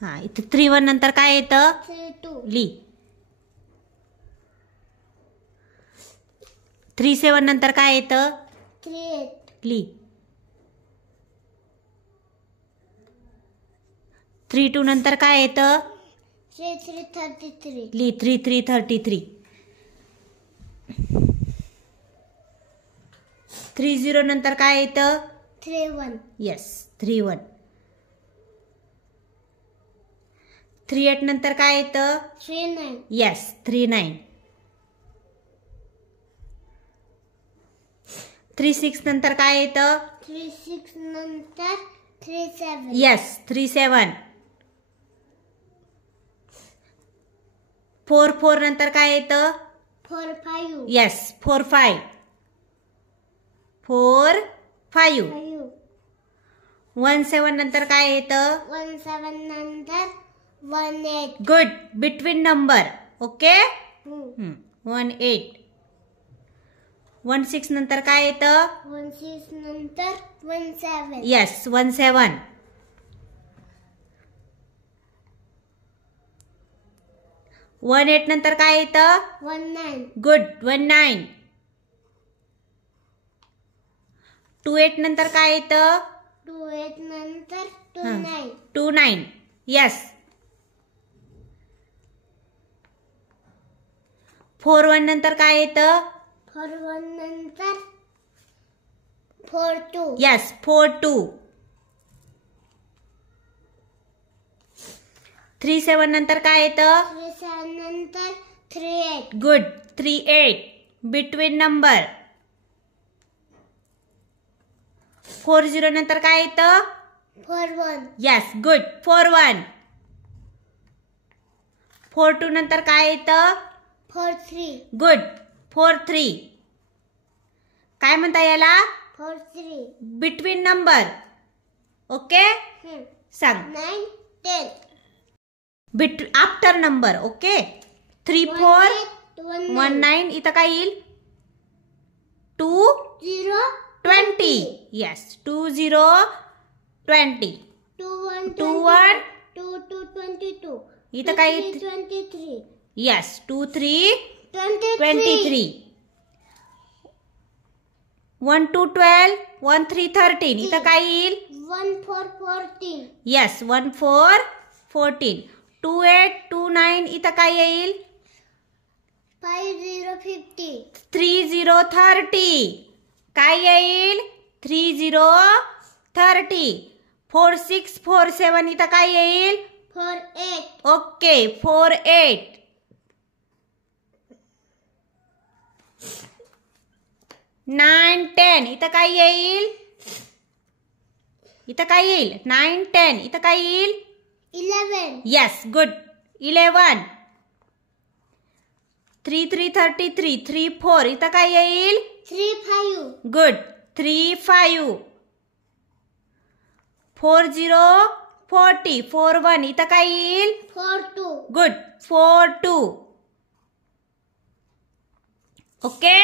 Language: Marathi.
हा, इथे 3 1 नंतर काय येतं? 3 2. ली. 3 7 नंतर काय येतं? 3 8. ली. 3 2 नंतर काय येतं? 3 3 33. ली. 3 3 33. 3 0 नंतर काय येतं? 3 1. येस, 3 1. 3 8 नंतर काय येतं? 3 9. येस, 3 9. 3 6 नंतर काय येतं? 3 6 नंतर 3 7. येस, 3 7. 4 4 नंतर काय येतं? 4 5. येस, 4 5. 4 5. 5. 1 7 नंतर काय येतं? 1 7 नंतर 1 8. गुड. Between number. ओके. 1 8. 1 6 नंतर काय येतं? 1 6 नंतर 1 7. येस, 1 7. 1 8 नंतर काय येतं? 1 9. गुड. 1 9. 2 8 नंतर काय येतं? 2 8 नंतर 2 9. 2 9. येस. 4 1 नंतर काय येतं? 4 1 नंतर 4 2. येस, 4 2. 3 7 नंतर काय येतं? 3 7 नंतर 3 8. गुड. 3 8. Between number. 4 0 नंतर काय येतं? 4 1. Yes, good. 4 1. 4 2 नंतर काय येतं? 4 3. गुड. 4 3. काय म्हणता याला? 4 3. Between number. ओके. सांग. 9 10. After number. ओके. 3 4 1 1 9. इथं काय येईल? 2 0 20. येस, 2 0 20. 2 1 2 1. 2 2 22. इथं काय येईल? 23. येस, 2 3 23. 23. 1 2 12. 1 3 13. इथं काय येईल? 1 4 14. येस, 1 4 14. 2 8 2 9. इथं काय येईल? 5 0 50. 3 0 30. काय येईल? 3 0 30. 4 6 4 7. इथं काय येईल? 4 8. ओके. 4 8. 9 10. इथं काय येईल? इथं काय येईल? 9 10. इथं काय येईल? 11. Yes, good. 11. 3 3 33. 3 4. इथं काय येईल? 3 5. गुड. 3 5. 4 0 40. 4 1. इथं काय येईल? 4 2. गुड. 4 2. ओके.